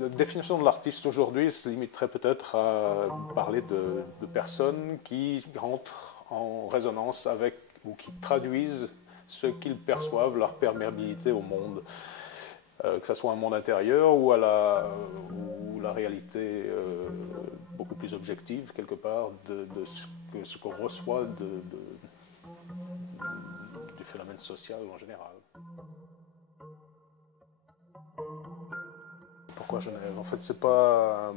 La définition de l'artiste aujourd'hui se limiterait peut-être à parler de personnes qui rentrent en résonance avec ou qui traduisent ce qu'ils perçoivent, leur perméabilité au monde, que ce soit un monde intérieur ou ou la réalité beaucoup plus objective, quelque part, de ce qu'on reçoit du phénomène social en général. Pourquoi Genève? En fait, c'est pas.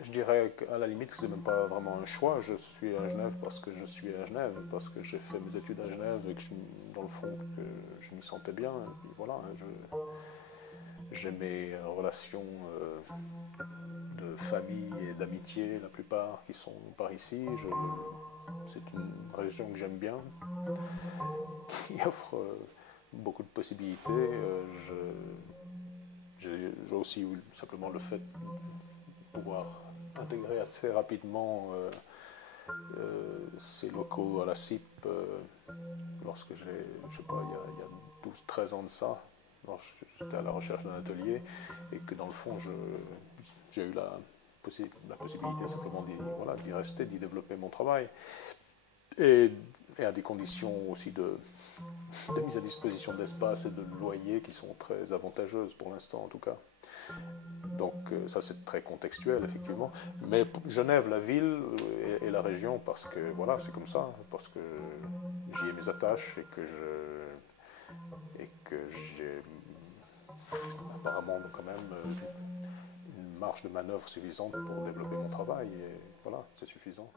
Je dirais qu'à la limite, c'est même pas vraiment un choix. Je suis à Genève parce que je suis à Genève, parce que j'ai fait mes études à Genève et que dans le fond, que je m'y sentais bien. Et puis voilà, j'ai mes relations de famille et d'amitié, la plupart qui sont par ici. C'est une région que j'aime bien, qui offre beaucoup de possibilités. J'ai aussi eu simplement le fait de pouvoir intégrer assez rapidement ces locaux à la CIP lorsque je sais pas, il y a 12-13 ans de ça, j'étais à la recherche d'un atelier et que dans le fond, j'ai eu la possibilité simplement d'y rester, d'y développer mon travail et, et à des conditions aussi de mise à disposition d'espace et de loyer qui sont très avantageuses pour l'instant en tout cas. Donc ça c'est très contextuel effectivement. Mais Genève, la ville et la région, parce que voilà, c'est comme ça, parce que j'y ai mes attaches et que j'ai apparemment quand même une marge de manœuvre suffisante pour développer mon travail et voilà, c'est suffisant.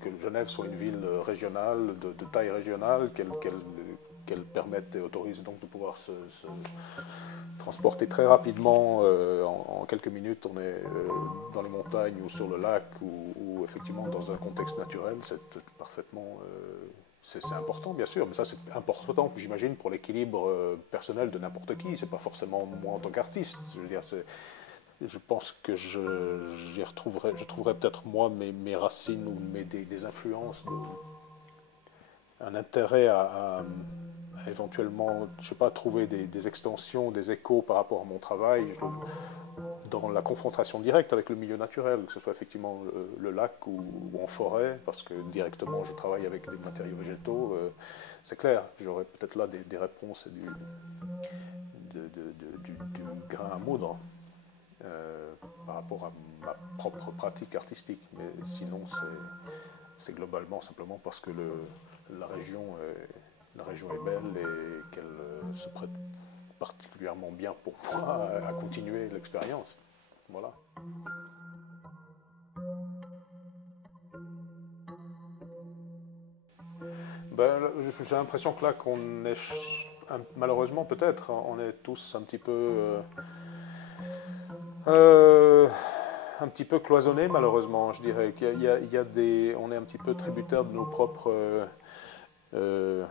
Que Genève soit une ville régionale, de taille régionale, qu'elle permette et autorise donc de pouvoir se transporter très rapidement en quelques minutes. On est dans les montagnes ou sur le lac ou effectivement dans un contexte naturel, c'est parfaitement... c'est important bien sûr, mais ça c'est important j'imagine pour l'équilibre personnel de n'importe qui, c'est pas forcément moi en tant qu'artiste, je veux dire, je pense que je trouverais peut-être moi mes racines ou des influences, un intérêt à éventuellement, je sais pas, trouver des extensions, des échos par rapport à mon travail dans la confrontation directe avec le milieu naturel, que ce soit effectivement le lac ou en forêt, parce que directement je travaille avec des matériaux végétaux, c'est clair, j'aurais peut-être là des réponses et du grain à moudre. Par rapport à ma propre pratique artistique. Mais sinon, c'est globalement simplement parce que la, région la région est belle et qu'elle se prête particulièrement bien pour moi à continuer l'expérience. Voilà. Ben, j'ai l'impression que là, qu'on est, malheureusement peut-être, on est tous euh, un petit peu cloisonné malheureusement, je dirais qu'il y a on est un petit peu tributaire de nos propres, euh,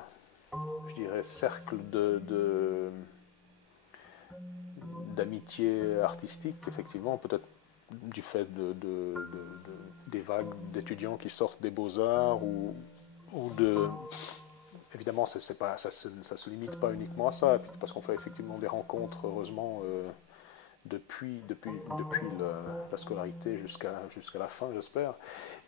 je dirais, cercles d'amitié artistique, effectivement, peut-être du fait des vagues d'étudiants qui sortent des beaux-arts ou de... Évidemment, pas, ça se limite pas uniquement à ça, parce qu'on fait effectivement des rencontres, heureusement, depuis la scolarité jusqu'à la fin, j'espère.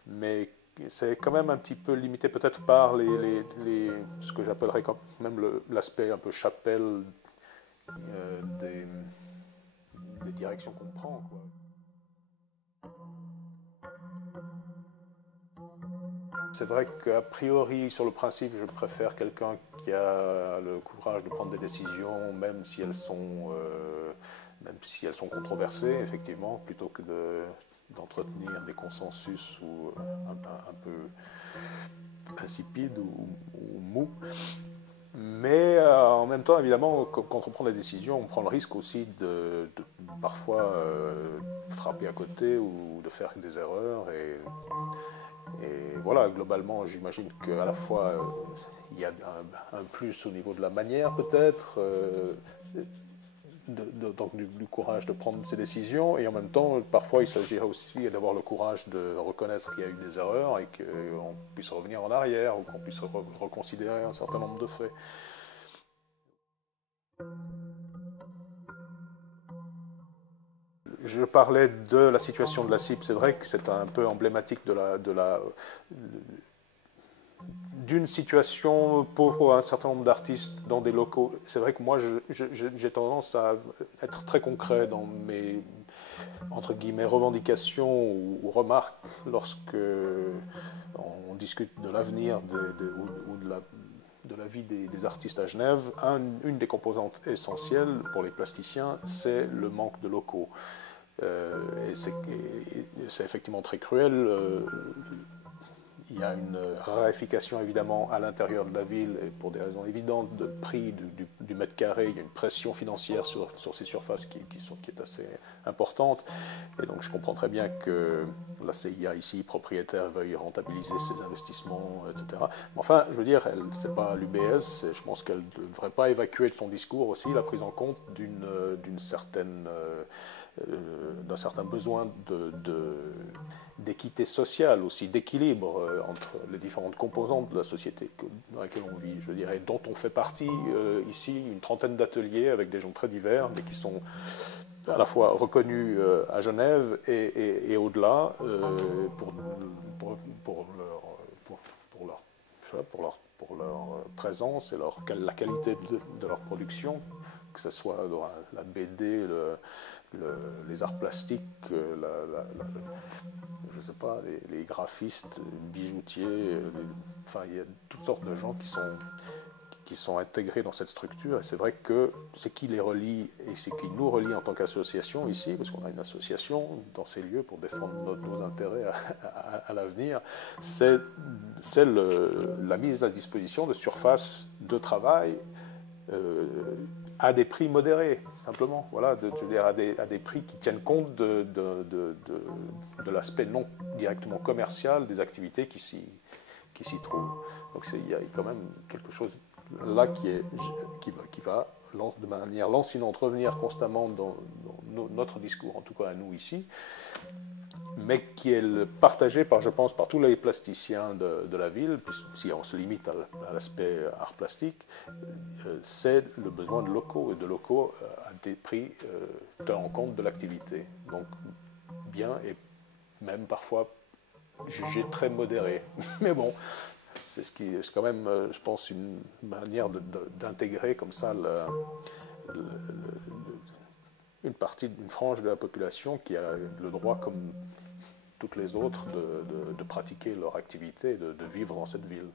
Mais c'est quand même un petit peu limité peut-être par ce que j'appellerais quand même l'aspect un peu chapelle des directions qu'on prend, quoi. C'est vrai qu'a priori, sur le principe, je préfère quelqu'un qui a le courage de prendre des décisions, même si elles sont controversées, effectivement, plutôt que d'entretenir des consensus un peu insipides ou mous. Mais en même temps, évidemment, quand on prend des décisions, on prend le risque aussi de parfois frapper à côté ou de faire des erreurs. Et voilà, globalement, j'imagine qu'à la fois, il y a un plus au niveau de la manière, peut-être, donc du courage de prendre ces décisions, et en même temps, parfois, il s'agirait aussi d'avoir le courage de reconnaître qu'il y a eu des erreurs et qu'on puisse revenir en arrière ou qu'on puisse reconsidérer un certain nombre de faits. Je parlais de la situation de la CIP, c'est vrai que c'est un peu emblématique d'une situation pour un certain nombre d'artistes dans des locaux. C'est vrai que moi, j'ai tendance à être très concret dans mes, entre guillemets, revendications ou remarques lorsque on discute de l'avenir ou de la vie des artistes à Genève. Une des composantes essentielles pour les plasticiens, c'est le manque de locaux. Et c'est effectivement très cruel. Il y a une raréfication évidemment à l'intérieur de la ville et pour des raisons évidentes de prix du mètre carré. Il y a une pression financière sur ces surfaces qui est assez importante. Et donc je comprends très bien que la CIA ici, propriétaire, veuille rentabiliser ses investissements, etc. Mais enfin, je veux dire, ce n'est pas l'UBS. Je pense qu'elle ne devrait pas évacuer de son discours aussi la prise en compte d'un certain besoin d'équité sociale aussi, d'équilibre entre les différentes composantes de la société dans laquelle on vit, je dirais, dont on fait partie ici, une trentaine d'ateliers avec des gens très divers, mais qui sont à la fois reconnus à Genève et au-delà pour leur présence et la qualité de leur production, que ce soit dans la BD, les arts plastiques, je sais pas, les graphistes, bijoutiers, enfin il y a toutes sortes de gens qui sont intégrés dans cette structure. Et c'est vrai que ce qui les relie et ce qui nous relie en tant qu'association ici, parce qu'on a une association dans ces lieux pour défendre nos intérêts à l'avenir, c'est la mise à disposition de surfaces de travail à des prix modérés, simplement, voilà, à des prix qui tiennent compte de l'aspect non directement commercial des activités qui s'y trouvent. Donc il y a quand même quelque chose là qui va de manière lancinante revenir constamment dans notre discours, en tout cas à nous ici, mais qui est partagé par, je pense, par tous les plasticiens de la ville, si on se limite à l'aspect art plastique, c'est le besoin de locaux, et de locaux à des prix tenant compte de l'activité. Donc bien, et même parfois jugé très modéré. Mais bon, c'est quand même, je pense, une manière d'intégrer comme ça une frange de la population qui a le droit, comme toutes les autres, de pratiquer leur activité et de vivre dans cette ville.